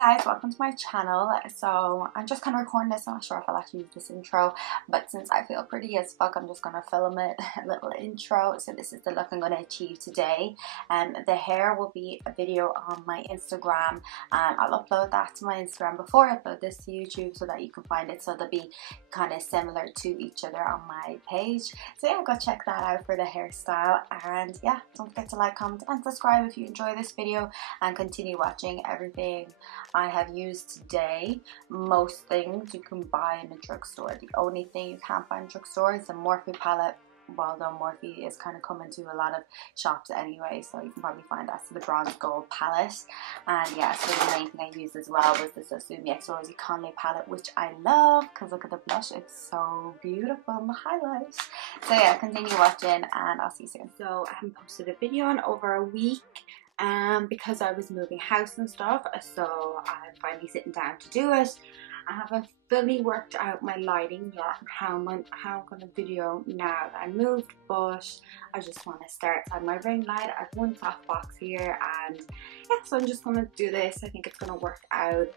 Guys, welcome to my channel. So I'm just kind of recording this. I'm not sure if I'll actually use this intro, but since I feel pretty as fuck, I'm just gonna film it, a little intro. So this is the look I'm gonna achieve today. The hair will be a video on my Instagram. I'll upload that to my Instagram before I upload this to YouTube so that you can find it. So they'll be kind of similar to each other on my page. So yeah, go check that out for the hairstyle. And yeah, don't forget to like, comment, and subscribe if you enjoy this video, and continue watching everything I have used today. Most things you can buy in a drugstore. The only thing you can't buy in a drugstore is the Morphe palette. Well done, Morphe is kind of coming to a lot of shops anyway, so you can probably find that. So the bronze gold palette, and yeah, so the main thing I used as well was the Sosumi X Rosy Conley palette, which I love because look at the blush, it's so beautiful in the highlights. So yeah, continue watching and I'll see you soon. So I haven't posted a video in over a week because I was moving house and stuff, so I'm finally sitting down to do it. I haven't fully worked out my lighting yet, how I'm gonna video now that I moved, but I just want to start. So I have my ring light, I have one softbox here, and yeah, so I'm just gonna do this. I think it's gonna work out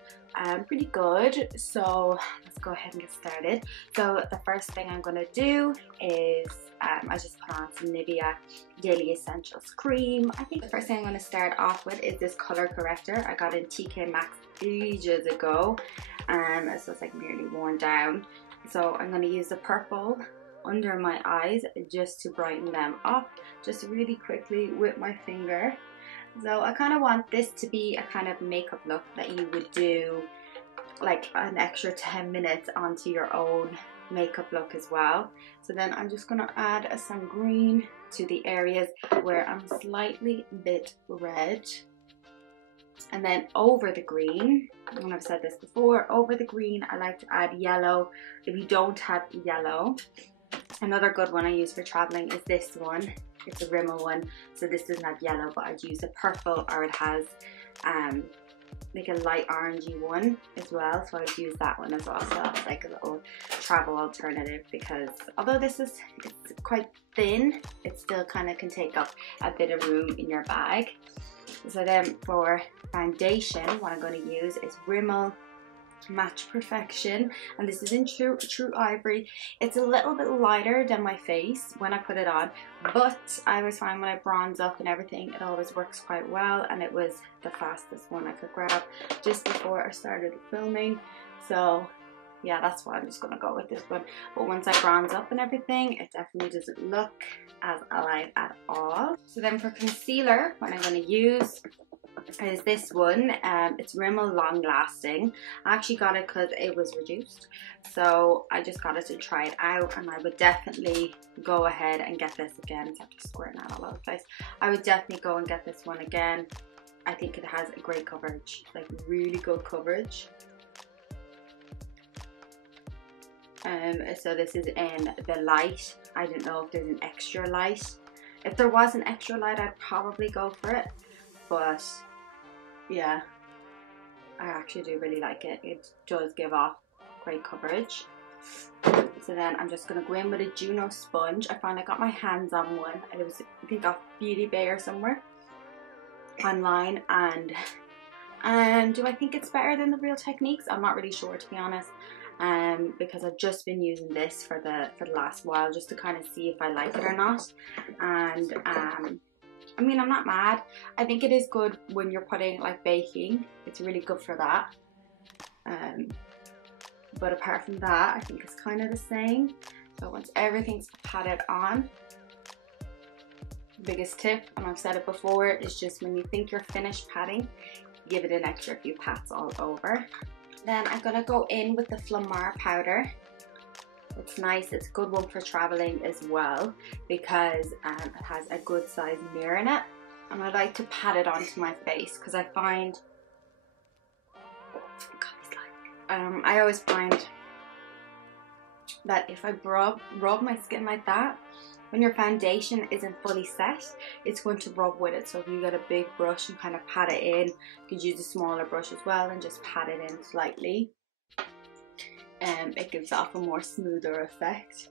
pretty good, so let's go ahead and get started. So the first thing I'm gonna do is I just put on some Nivea Daily Essentials cream. I think the first thing I'm going to start off with is this color corrector. I got in TK Maxx ages ago, so it's like nearly worn down. So I'm going to use the purple under my eyes just to brighten them up, just really quickly with my finger. So I kind of want this to be a kind of makeup look that you would do like an extra 10 minutes onto your own makeup look as well. So then I'm just going to add some green to the areas where I'm slightly bit red, and then over the green, and I've said this before, over the green I like to add yellow if you don't have yellow. Another good one I use for traveling is this one. It's a Rimmel one, so this doesn't have yellow, but I'd use a purple, or it has like a light orangey one as well, so I'd use that one as well. So that's like a little travel alternative, because although it's quite thin, it still kind of can take up a bit of room in your bag. So then for foundation, what I'm going to use is Rimmel Match Perfection, and this is in true ivory. It's a little bit lighter than my face when I put it on, but I always find when I bronze up and everything, it always works quite well, and it was the fastest one I could grab just before I started filming. So yeah, that's why I'm just gonna go with this one. But once I bronze up and everything, it definitely doesn't look as alive at all. So then for concealer, what I'm going to use is this one. It's Rimmel Long Lasting. I actually got it because it was reduced, so I just got it to try it out, and I would definitely go ahead and get this again. It's actually squirting out all over the place. I would definitely go and get this one again. I think it has a great coverage, like really good coverage. So this is in the light. I don't know if there's an extra light. If there was an extra light, I'd probably go for it, but yeah, I actually do really like it. It does give off great coverage. So then I'm just gonna go in with a Juno sponge. I finally got my hands on one. It was, I think, off Beauty Bay or somewhere online, and do I think it's better than the Real Techniques? I'm not really sure, to be honest. Because I've just been using this for the last while, just to kind of see if I like it or not. And I mean, I'm not mad. I think it is good when you're putting like baking. It's really good for that. But apart from that, I think it's kind of the same. So once everything's patted on, biggest tip, and I've said it before, is just when you think you're finished patting, give it an extra few pats all over. Then I'm gonna go in with the Flomar powder. It's nice, it's a good one for traveling as well, because it has a good size mirror in it, and I like to pat it onto my face because I find, I always find that if I rub my skin like that, when your foundation isn't fully set, it's going to rub with it. So if you get a big brush and kind of pat it in, you could use a smaller brush as well and just pat it in slightly. It gives off a more smoother effect.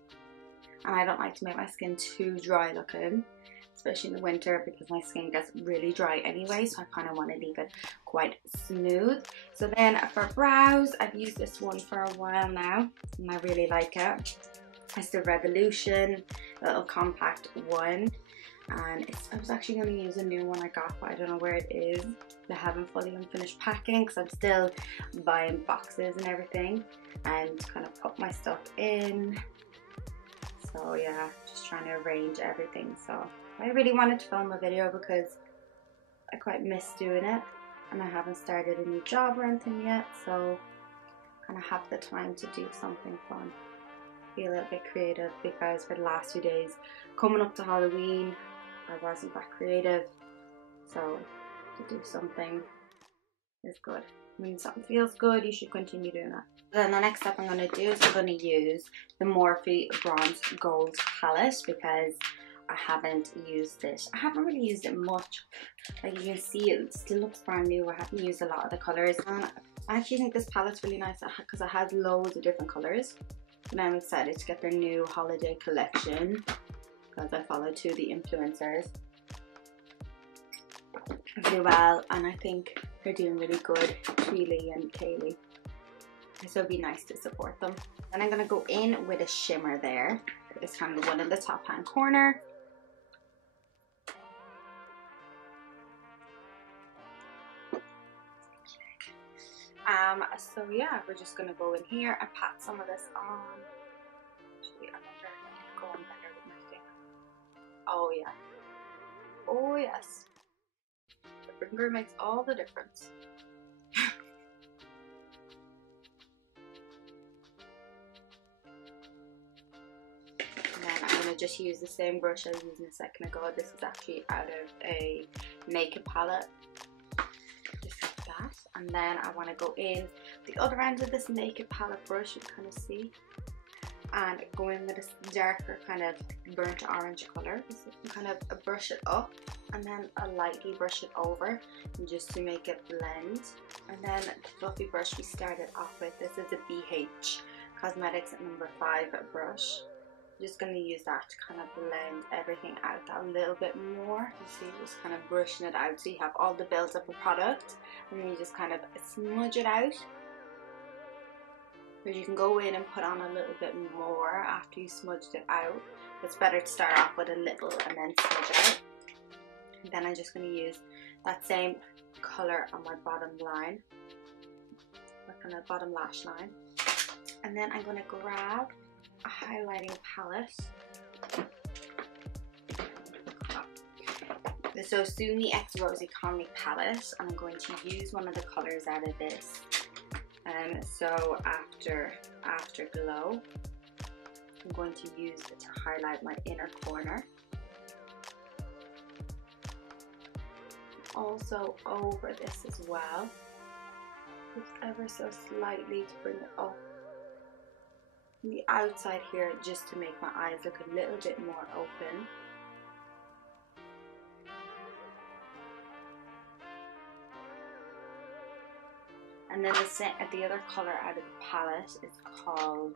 And I don't like to make my skin too dry looking, especially in the winter because my skin gets really dry anyway, so I kind of want to leave it quite smooth. So then for brows, I've used this one for a while now and I really like it. It's the Revolution little compact one, and I was actually going to use a new one I got, but I don't know where it is. They haven't fully unfinished packing because I'm still buying boxes and everything and kind of put my stuff in. So yeah, just trying to arrange everything. So I really wanted to film a video because I quite miss doing it and I haven't started a new job or anything yet, so kind of have the time to do something fun, be a little bit creative, because for the last 2 days coming up to Halloween I wasn't that creative, so to do something is good. When something feels good, you should continue doing it. Then the next step I'm going to do is I'm going to use the Morphe Bronze Gold palette because I haven't used it. I haven't really used it much. Like you can see, it still looks brand new. I haven't used a lot of the colours, and I actually think this palette's really nice because it has loads of different colours. And I'm excited to get their new holiday collection because I follow 2 of the influencers really well, and I think they're doing really good, Tweely and Kaylee. So it'd be nice to support them. Then I'm going to go in with a shimmer there. It's kind of the one in the top hand corner. So yeah, we're just going to go in here and pat some of this on. Actually, I wonder if I can go on better with my finger. Oh yeah. Oh yes. The finger makes all the difference. And then I'm going to just use the same brush I was using a second ago. This is actually out of a makeup palette. Just like that. And then I want to go in the other end of this makeup palette brush, you can kind of see. And go in with this darker kind of burnt orange colour. So kind of brush it up and then I'll lightly brush it over just to make it blend. And then the fluffy brush we started off with, this is a BH Cosmetics number 5 brush. I'm just going to use that to kind of blend everything out a little bit more. You see, just kind of brushing it out so you have all the build up of product, and then you just kind of smudge it out. But you can go in and put on a little bit more after you smudged it out. It's better to start off with a little and then smudge it out. And then I'm just going to use that same colour on my bottom line, like on the bottom lash line. And then I'm going to grab a highlighting palette. So Sumi X Rosy Comic palette, and I'm going to use one of the colours out of this. So Afterglow, I'm going to use it to highlight my inner corner. Also over this as well, just ever so slightly to bring it up on the outside here, just to make my eyes look a little bit more open. And then the other colour out of the palette is called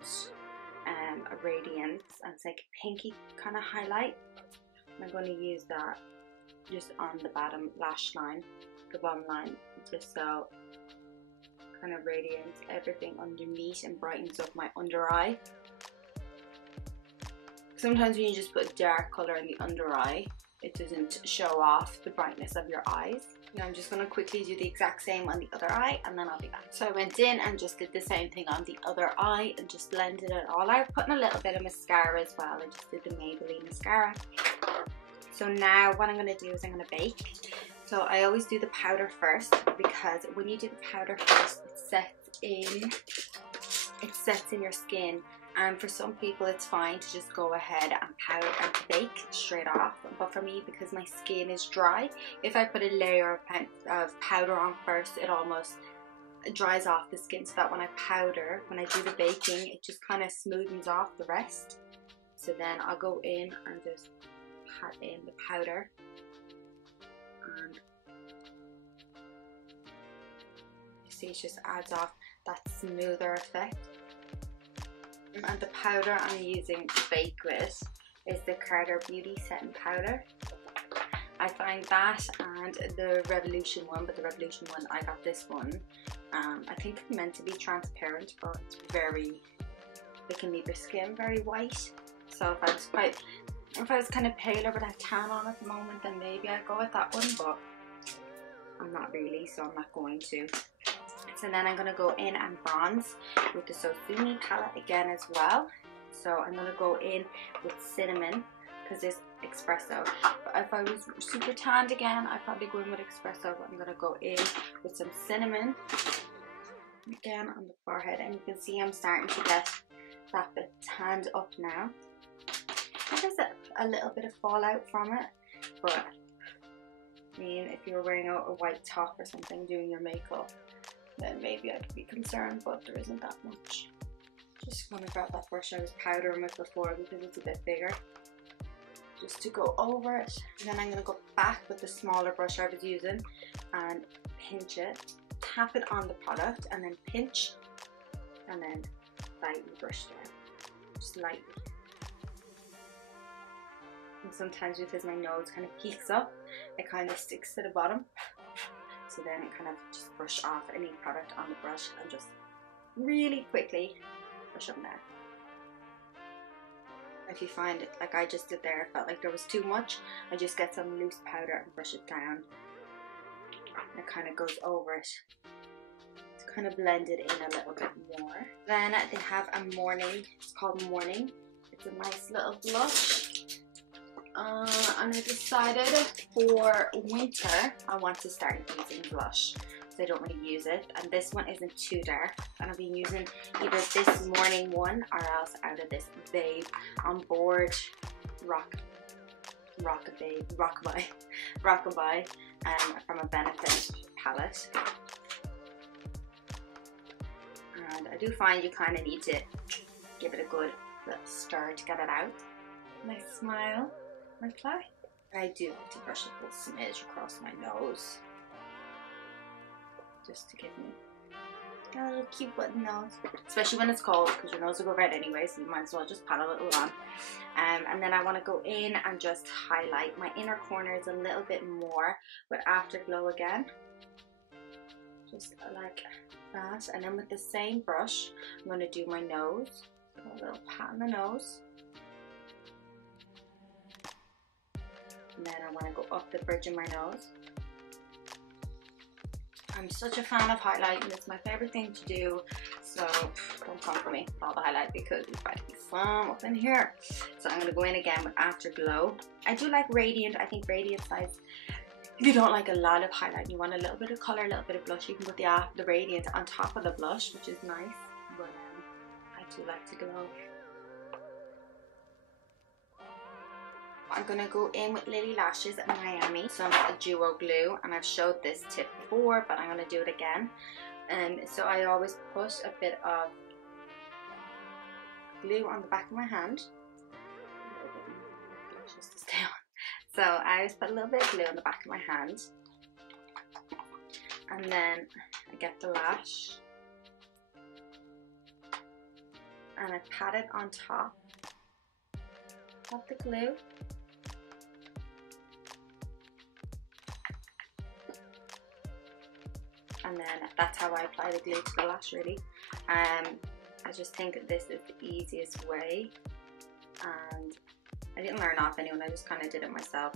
Radiance, and it's like a pinky kind of highlight. I'm going to use that just on the bottom lash line, the bottom line, just so kind of radiates everything underneath and brightens up my under eye. Sometimes when you just put a dark colour in the under eye, it doesn't show off the brightness of your eyes. Now I'm just going to quickly do the exact same on the other eye and then I'll be back. So I went in and just did the same thing on the other eye and just blended it all out, putting a little bit of mascara as well. I just did the Maybelline mascara. So now what I'm going to do is I'm going to bake. So I always do the powder first, because when you do the powder first, it sets in your skin. And for some people it's fine to just go ahead and powder and bake straight off, but for me, because my skin is dry, if I put a layer of powder on first, it almost dries off the skin, so that when I do the baking, it just kind of smoothens off the rest. So then I'll go in and just pat in the powder, and you see it just adds off that smoother effect. And the powder I'm using to bake with is the Carter Beauty Setting Powder. I find that and the Revolution one, but the Revolution one, I got this one. I think it's meant to be transparent, but it's it can leave your skin very white. So if I was kind of paler but had tan on at the moment, then maybe I'd go with that one, but I'm not really, so I'm not going to. So then I'm going to go in and bronze with the Sosumi palette again as well. So I'm going to go in with cinnamon because there's espresso. But if I was super tanned again, I'd probably go in with espresso, but I'm going to go in with some cinnamon again on the forehead, and you can see I'm starting to get that bit tanned up now. There's a little bit of fallout from it, but I mean, if you were wearing a white top or something doing your makeup, then maybe I'd be concerned, but there isn't that much. Just gonna grab that brush I was powdering with before because it's a bit bigger, just to go over it. And then I'm gonna go back with the smaller brush I was using and pinch it, tap it on the product, and then pinch, and then lightly brush down, just lightly. And sometimes because my nose kind of peaks up, it kind of sticks to the bottom. So then kind of just brush off any product on the brush and just really quickly brush them down. If you find it, like I just did there, felt like there was too much, I just get some loose powder and brush it down. And it kind of goes over it to kind of blend it in a little bit more. Then they have a Morning, it's called Morning. It's a nice little blush. And I decided for winter I want to start using blush, so I don't really use it, and this one isn't too dark, and I'll be using either this Morning one or else out of this Babe on Board Rockabye from a Benefit palette. And I do find you kind of need to give it a good little stir to get it out. Nice smile. Apply. I do like to brush a little smidge across my nose, just to give me a little cute button nose, especially when it's cold, because your nose will go red anyway, so you might as well just pat a little on. And then I want to go in and just highlight my inner corners a little bit more with Afterglow again, just like that. And then with the same brush, I'm going to do my nose, a little pat on the nose. And then I want to go up the bridge of my nose. I'm such a fan of highlighting, it's my favorite thing to do, so don't come for me with all the highlight because there's about to be some up in here. So I'm going to go in again with Afterglow. I do like Radiant. I think Radiant size, if you don't like a lot of highlight, you want a little bit of colour, a little bit of blush, you can put the Radiant on top of the blush, which is nice, but I do like to glow. I'm going to go in with Lily Lashes in Miami, some duo glue, and I've showed this tip before, but I'm going to do it again. So I always put a bit of glue on the back of my hand, just to stay on. So I always put a little bit of glue on the back of my hand, and then I get the lash, and I pat it on top of the glue. And then that's how I apply the glue to the lash, really. I just think that this is the easiest way, and I didn't learn off anyone, I just kind of did it myself.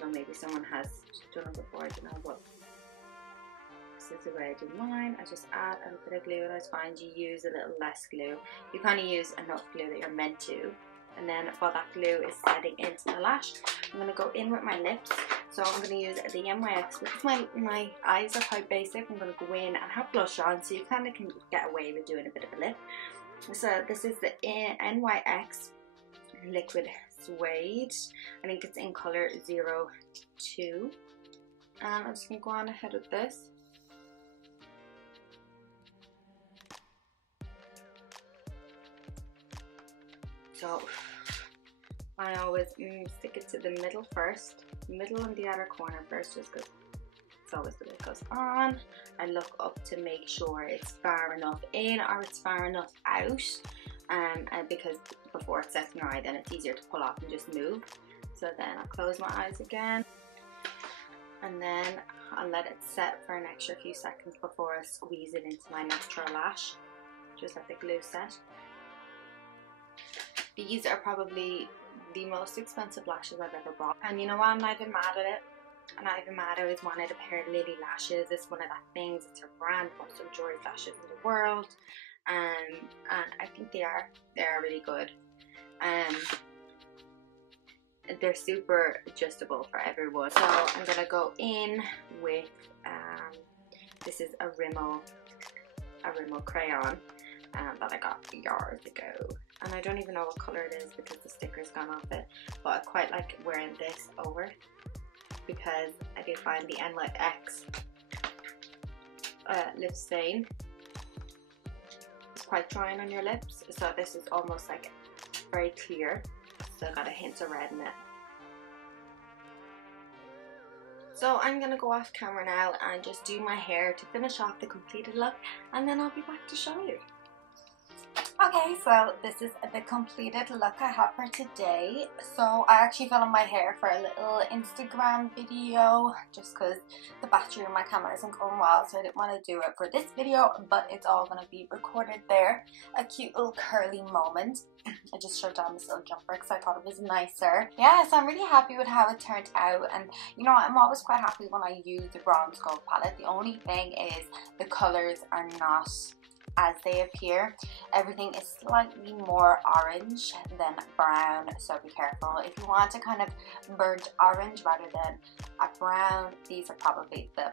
Though maybe someone has done it before, I don't know, but this is the way I do mine. I just add a bit of glue, and I find you use a little less glue. You kind of use enough glue that you're meant to, and then while that glue is setting into the lash, I'm going to go in with my lips. So I'm going to use the NYX, because my eyes are quite basic. I'm going to go in and have blush on, so you kind of can get away with doing a bit of a lip. So this is the NYX Liquid Suede. I think it's in color 02. And I'm just going to go on ahead with this. So I always stick it to the middle first, middle and the outer corner first, just because it's always the way it goes on. I look up to make sure it's far enough in or it's far enough out, and because before it sets in your eye, then it's easier to pull off and just move. So then I'll close my eyes again, and then I'll let it set for an extra few seconds before I squeeze it into my natural lash. Just let the glue set. These are probably the most expensive lashes I've ever bought, and you know what, I'm not even mad at it. I'm not even mad. I always wanted a pair of Lily lashes. It's one of that things. It's her brand, most luxurious lashes in the world, and I think they are really good. They're super adjustable for everyone. So I'm gonna go in with this is a Rimmel crayon that I got years ago, and I don't even know what color it is because the sticker's gone off it, but I quite like wearing this over because I do find the NYX lip stain is quite drying on your lips, so this is almost like very clear, so got a hint of red in it. So I'm gonna go off camera now and just do my hair to finish off the completed look, and then I'll be back to show you. Okay, so this is the completed look I have for today. So I actually filmed my hair for a little Instagram video just because the battery in my camera isn't going well, so I didn't want to do it for this video, but it's all going to be recorded there. A cute little curly moment. I just showed down this little jumper because I thought it was nicer. Yeah, so I'm really happy with how it turned out, and you know, I'm always quite happy when I use the bronze gold palette. The only thing is the colours are not as they appear. Everything is slightly more orange than brown, so be careful. If you want a kind of burnt orange rather than a brown, these are probably the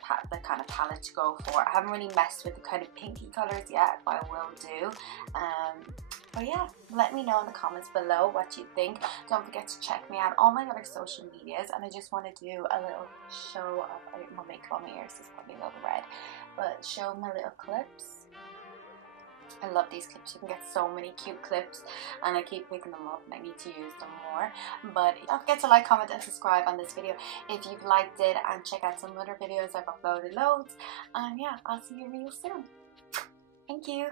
kind of palette to go for. I haven't really messed with the kind of pinky colors yet, but I will do. But yeah, let me know in the comments below what you think. Don't forget to check me out on all my other social medias, and I just want to do a little show of my makeup on my ears. Is probably a little red, but show my little clips. I love these clips. You can get so many cute clips, and I keep picking them up and I need to use them more. But don't forget to like, comment and subscribe on this video if you've liked it, and check out some other videos. I've uploaded loads, and yeah, I'll see you real soon. Thank you.